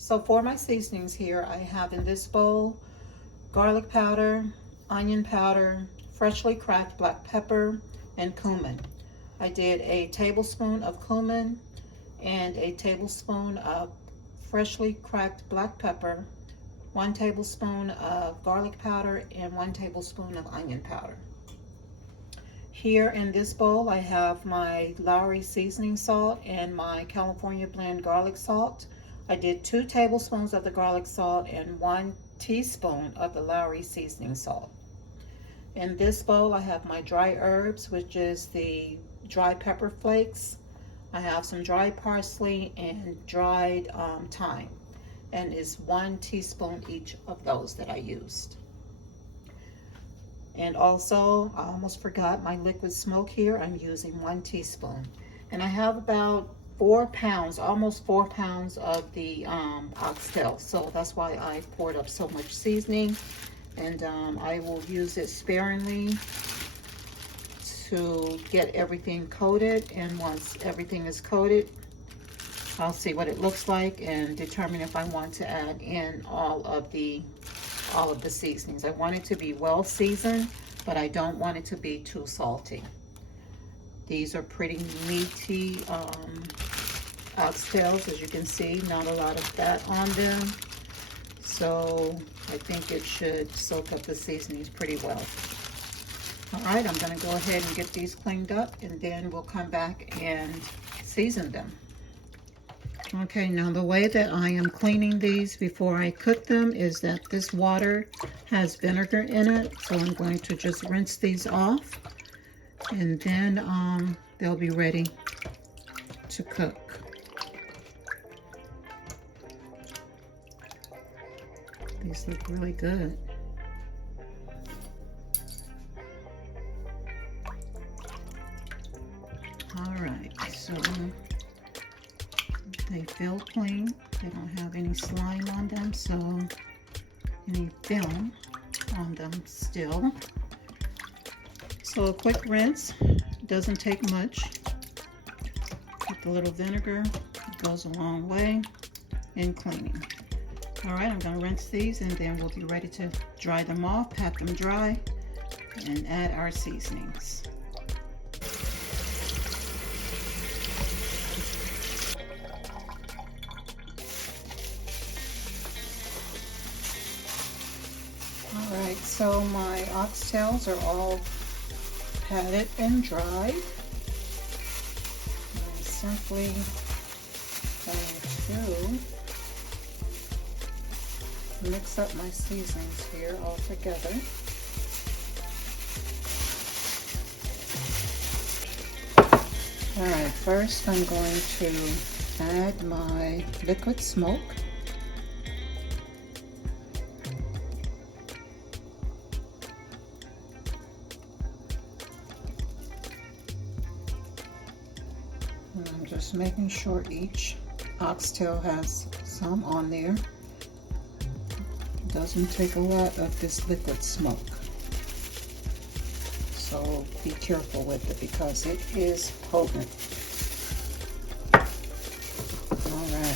So for my seasonings here, I have in this bowl garlic powder, onion powder, freshly cracked black pepper, and cumin. I did a tablespoon of cumin and a tablespoon of freshly cracked black pepper, 1 tablespoon of garlic powder, and 1 tablespoon of onion powder. Here in this bowl, I have my Lawry seasoning salt and my California blend garlic salt. I did 2 tablespoons of the garlic salt and 1 teaspoon of the Lawry seasoning salt. In this bowl, I have my dry herbs, which is the dry pepper flakes. I have some dried parsley and dried thyme, and it's 1 teaspoon each of those that I used. And also, I almost forgot my liquid smoke here. I'm using 1 teaspoon. And I have about 4 pounds, almost 4 pounds of the oxtail. So that's why I poured up so much seasoning. And I will use it sparingly to get everything coated, and once everything is coated, I'll see what it looks like and determine if I want to add in all of the seasonings. I want it to be well seasoned, but I don't want it to be too salty. These are pretty meaty oxtails, as you can see, not a lot of fat on them, so I think it should soak up the seasonings pretty well. All right, I'm going to go ahead and get these cleaned up, and then we'll come back and season them. Okay, now the way that I am cleaning these before I cook them is that this water has vinegar in it, so I'm going to just rinse these off, and then they'll be ready to cook. These look really good. All right, so they feel clean. They don't have any slime on them, so any film on them still. So a quick rinse, doesn't take much. With a little vinegar, it goes a long way in cleaning. All right, I'm gonna rinse these, and then we'll be ready to dry them off, pat them dry, and add our seasonings. Alright, so my oxtails are all patted and dried. I'm simply going to mix up my seasonings here all together. Alright, first I'm going to add my liquid smoke. And I'm just making sure each oxtail has some on there. It doesn't take a lot of this liquid smoke, so be careful with it because it is potent. All right.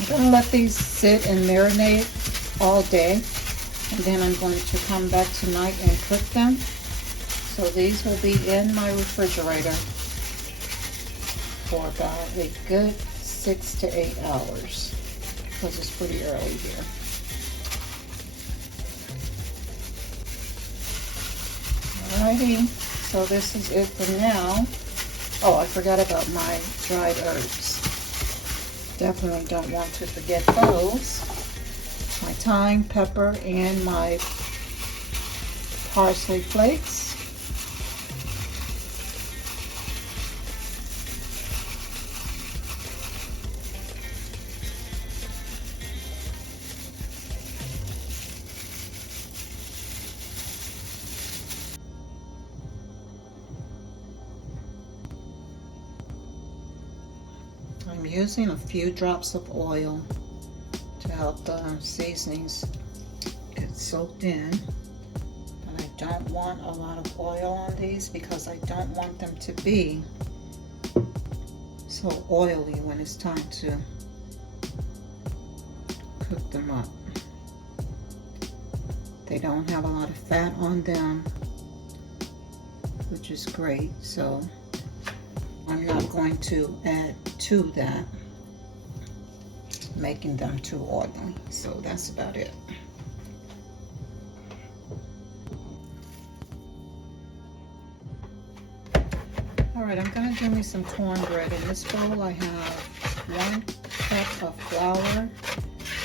I'm going to let these sit and marinate all day, and then I'm going to come back tonight and cook them. So these will be in my refrigerator for about a good 6 to 8 hours because it's pretty early here. Alrighty, so this is it for now. Oh, I forgot about my dried herbs. Definitely don't want to forget those. My thyme, pepper, and my parsley flakes. I'm using a few drops of oil to help the seasonings get soaked in. But I don't want a lot of oil on these because I don't want them to be so oily when it's time to cook them up. They don't have a lot of fat on them, which is great, so I'm not going to add to that, making them too oily. So that's about it. All right, I'm gonna do me some cornbread. In this bowl I have 1 cup of flour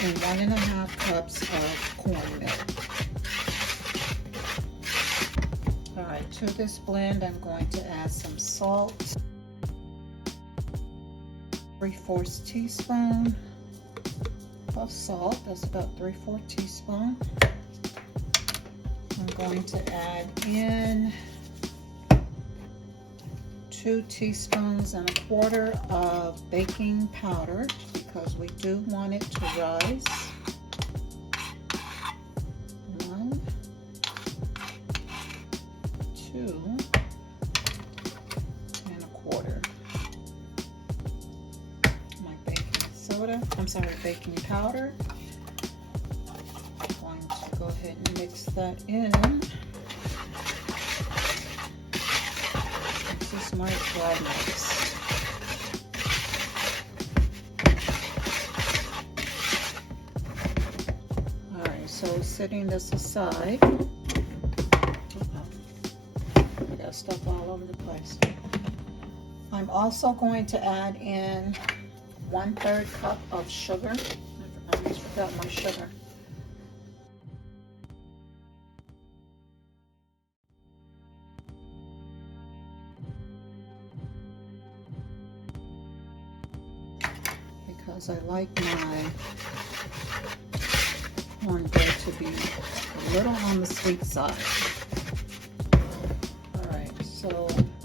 and 1.5 cups of corn milk. All right, to this blend I'm going to add some salt, 3/4 teaspoon of salt. That's about 3/4 teaspoon. I'm going to add in 2 teaspoons and 1/4 of baking powder because we do want it to rise. 1, 2 and 1/4. My baking soda, baking powder. I'm going to go ahead and mix that in. This is my dry mix. Alright, so setting this aside. I got stuff all over the place. I'm also going to add in 1/3 cup of sugar. I almost forgot my sugar. Because I like my cornbread to be a little on the sweet side. Alright, so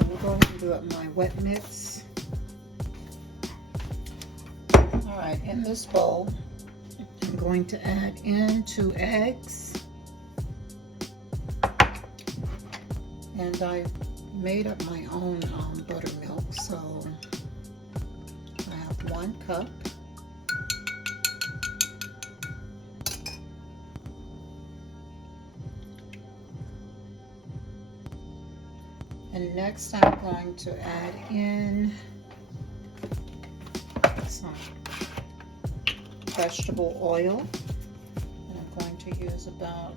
we'll go ahead and do up my wet mix. Alright, in this bowl, I'm going to add in 2 eggs. And I made up my own buttermilk, so I have 1 cup. And next I'm going to add in some vegetable oil. And I'm going to use about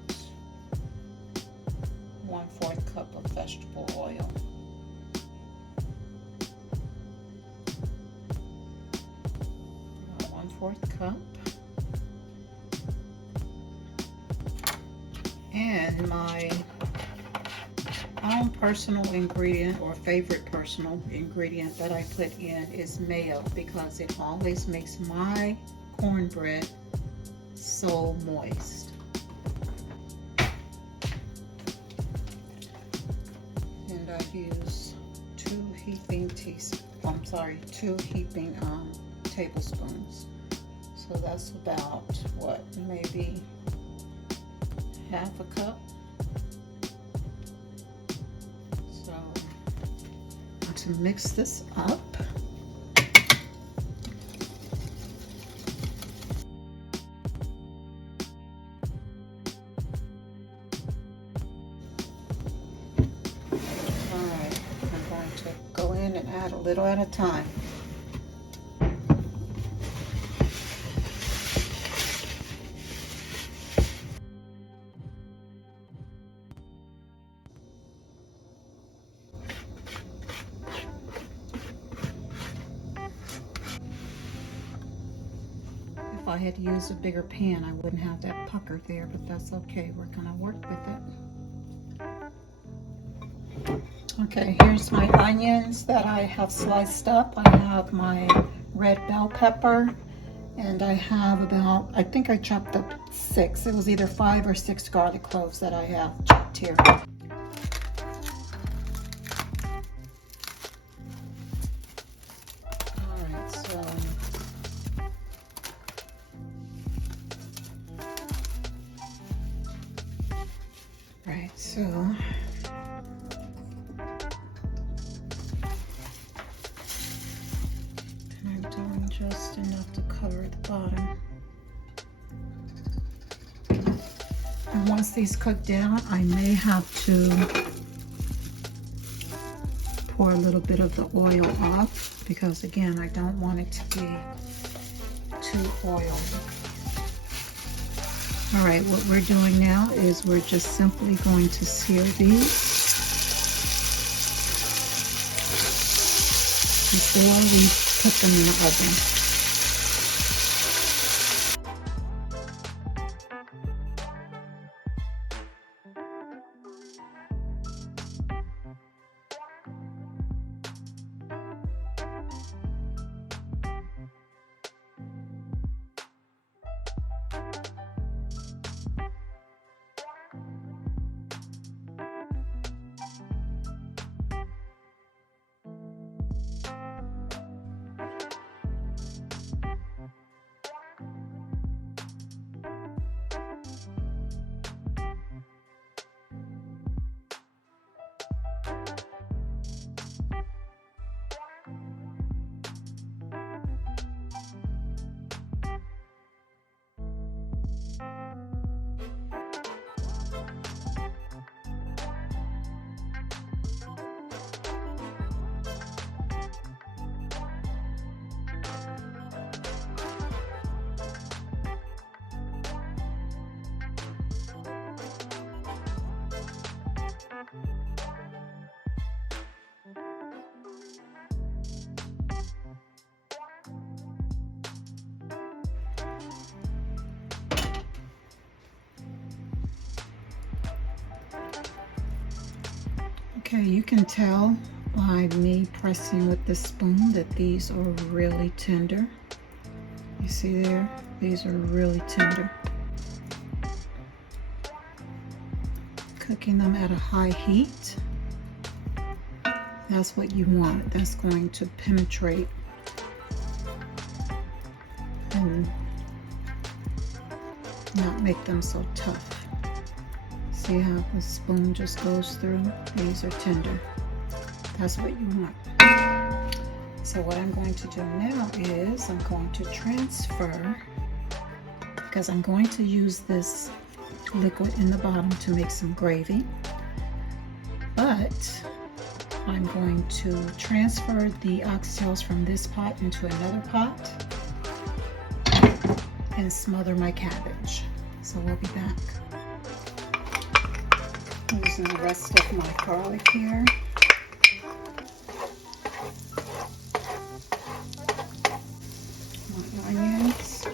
1/4 cup of vegetable oil. About 1/4 cup. And my own personal ingredient or favorite personal ingredient that I put in is mayo because it always makes my cornbread so moist. And I use 2 heaping tablespoons. So that's about what, maybe 1/2 cup. To mix this up. Alright, I'm going to go in and add a little at a time. If I had used a bigger pan, I wouldn't have that pucker there, but that's okay. We're gonna work with it. Okay, here's my onions that I have sliced up. I have my red bell pepper, and I have about, I think I chopped up 6. It was either 5 or 6 garlic cloves that I have chopped here. Alright, so So I'm doing just enough to cover the bottom. And once these cook down, I may have to pour a little bit of the oil off because again, I don't want it to be too oily. All right, what we're doing now is we're just simply going to sear these before we put them in the oven. Okay, you can tell by me pressing with the spoon that these are really tender. You see there? These are really tender. Cooking them at a high heat, that's what you want. That's going to penetrate and not make them so tough. See how the spoon just goes through? These are tender. That's what you want. So what I'm going to do now is I'm going to transfer, because I'm going to use this liquid in the bottom to make some gravy, but I'm going to transfer the oxtails from this pot into another pot and smother my cabbage. So we'll be back. Using the rest of my garlic here. My onions.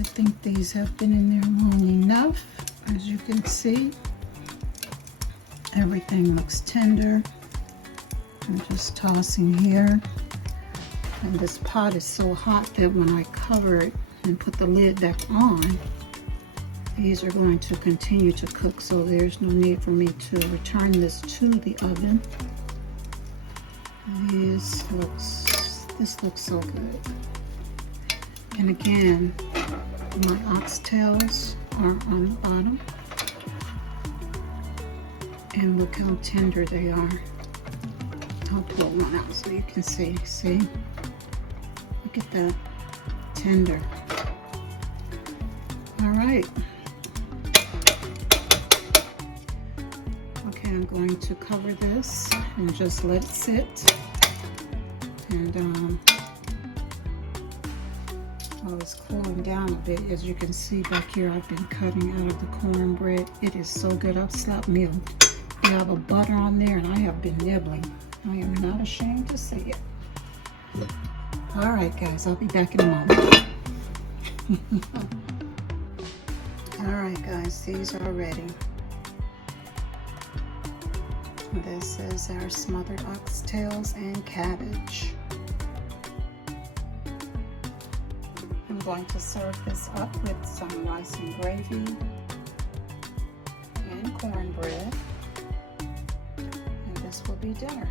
I think these have been in there long enough. As you can see, everything looks tender. I'm just tossing here. And this pot is so hot that when I cover it and put the lid back on, these are going to continue to cook, so there's no need for me to return this to the oven. This looks so good. And again, my oxtails are on the bottom. And look how tender they are. I'll pull one out so you can see. See? Look at that. Tender. All right. Okay, I'm going to cover this and just let it sit. And while it's cooling down a bit, as you can see back here, I've been cutting out of the cornbread. It is so good. I've slapped me a dab of butter on there, and I have been nibbling. I am not ashamed to say it. All right, guys, I'll be back in a moment. All right, guys, these are ready. This is our smothered oxtails and cabbage. I'm going to serve this up with some rice and gravy and cornbread, and this will be dinner.